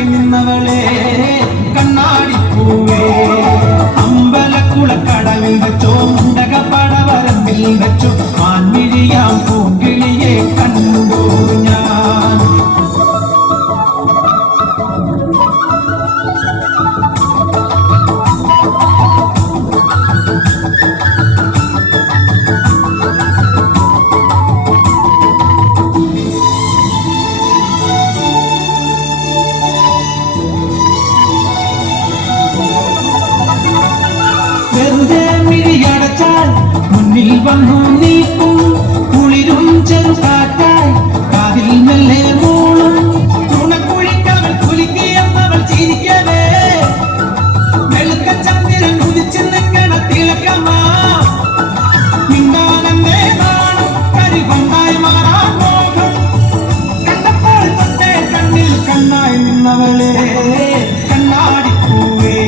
കണ്ണായി നിന്നവളെ കണ്ണാടിപ്പൂവേ അമ്പലക്കുളക്കടവിൽ വെച്ചോ മുണ്ടകപ്പടവരമ്പിൽ വെച്ചോ മാൻമിഴിയാം പൂങ്കിളിയെ കണ്ടു ഞാൻ. മുന്നിൽ വന്നു നീക്കും കുളിരും ചെറുകാറ്റായി കാതിൽ മെല്ലെ മൂളും തുണക്കുഴിക്കവൾ കുലുക്കിയെന്നവൾ ചിരിക്കവേ വെളുക്ക ചന്ദ്രൻ ഉദിച്ചു നിൽക്കണ തിളക്കമാ മിണ്ടാനന്റെ നാണം കരികൊണ്ടായി മാറാൻ മോഹം കണ്ടപ്പോൾ തൊട്ടേ കണ്ണിൽ കണ്ണായി നിന്നവളെ കണ്ണാടിപ്പൂവേ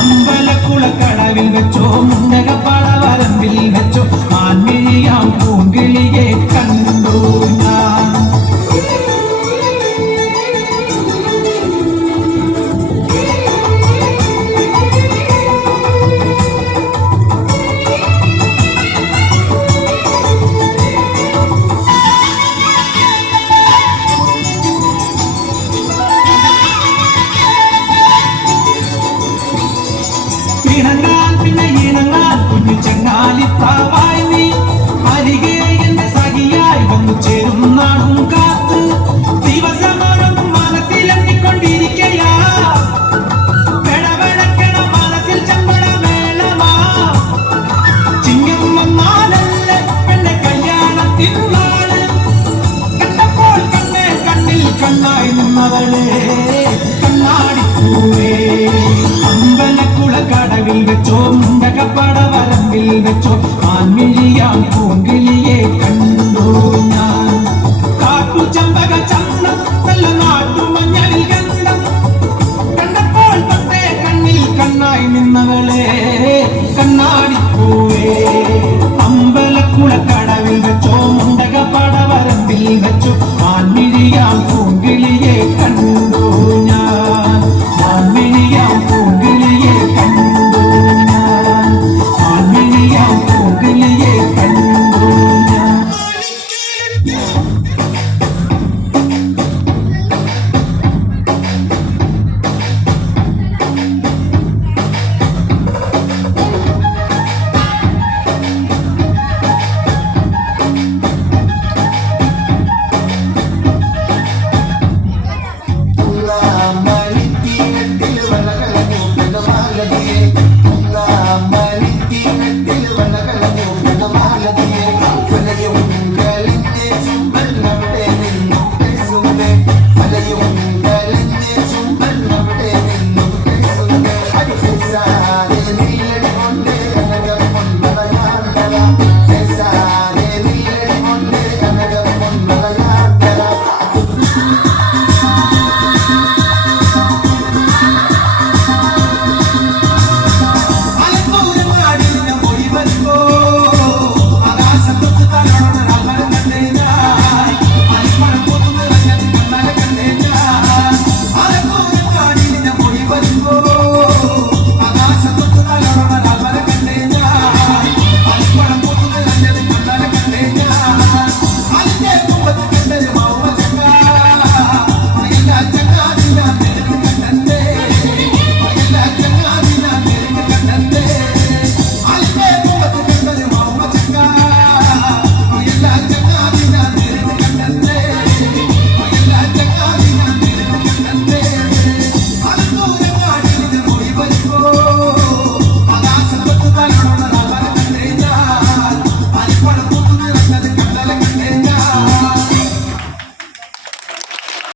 അമ്പലക്കുളക്കടവിൽ വെച്ചോ മുണ്ടകപ്പടവരമ്പിൽ വെച്ചോ മാൻമിഴിയാം പൂങ്കിളിയെ കണ്ടു ഞാൻ. ഇണങ്ങാൻ പിന്നെ ഇണങ്ങാൻ കുഞ്ഞു ചെങ്ങാലിത്താവായി നീ അരികെ എന്റെ സഖിയായി വന്നു ചേരും നാടും കാത്ത് ദിവസമോടും മനസ്സിലെത്തിക്കൊണ്ടിരിക്കയാ വെടവെടക്കണ മനസ്സിൽ ചെമ്പട മേളമാ ചിങ്ങം വന്നാലല്ലേ എന്റെ കല്യാണത്തിനാള് കണ്ടപ്പോൾ കണ്ണേ കണ്ണിൽ കണ്ണായി നിന്നവളെ കണ്ണാടിപ്പൂവേ അമ്പലക്കുളക്കടവിൽ വെച്ചോ മുണ്ടകപ്പടവരമ്പിൽ വെച്ചോ മാൻമിഴിയാം പൂങ്കിളിയെ കണ്ടു ഞാൻ. കാട്ടു ചെമ്പക ചന്ദനം നല്ല